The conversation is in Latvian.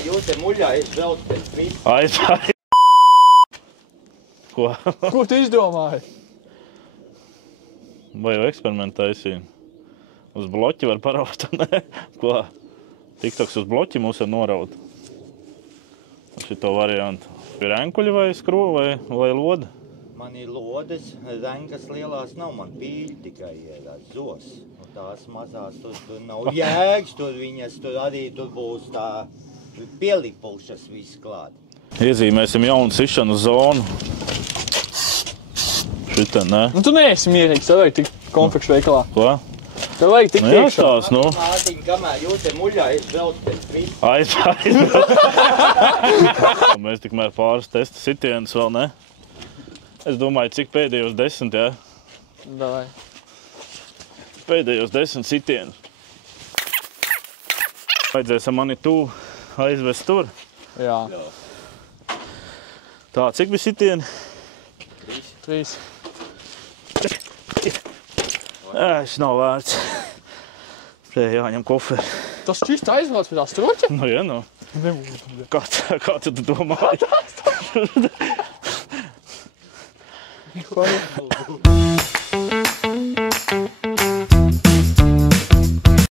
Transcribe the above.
Jūs te muļā izbrauc pēc visu. Aizpāj. Ko? Ko tu izdomāji? Vai jau eksperimentu taisīju? Uz bloķi var paraut, ne? Ko? TikToks uz bloķi mūs var noraut. Šito variantu. Ir enkuļi vai skrova vai loda? Man ir lodes, renkas lielās nav, man pīļi tikai ir zos. Un tās mazās tur nav jēgas, tur viņas tur arī tur būs tā pielipušas viss klāt. Iezīmēsim jaunu sišanu zonu. Šitā, ne? Nu tu neesi mierīgs, tev vajag tik konfekšu veikalā. Ko? Tev vajag tik priekšā. Jāstās, nu. Mātiņa, kamēr jūs te muļā izbrauc pēc visu. Aizpāj. Mēs tikmēr pāris testa sitienus vēl, ne? Es domāju, cik pēdējos 10, jā? Davai. Pēdējos 10 sitienus. Vajadzēs ar mani tu aizvest tur. Jā. Tā, cik bija sitieni? 3. Es nav vērts. Te jāņem koferi. Tas šķist aizvāc pie tā stroķa? Nu, ja, nu. Nebūtu. Kā tu domāji? Ko?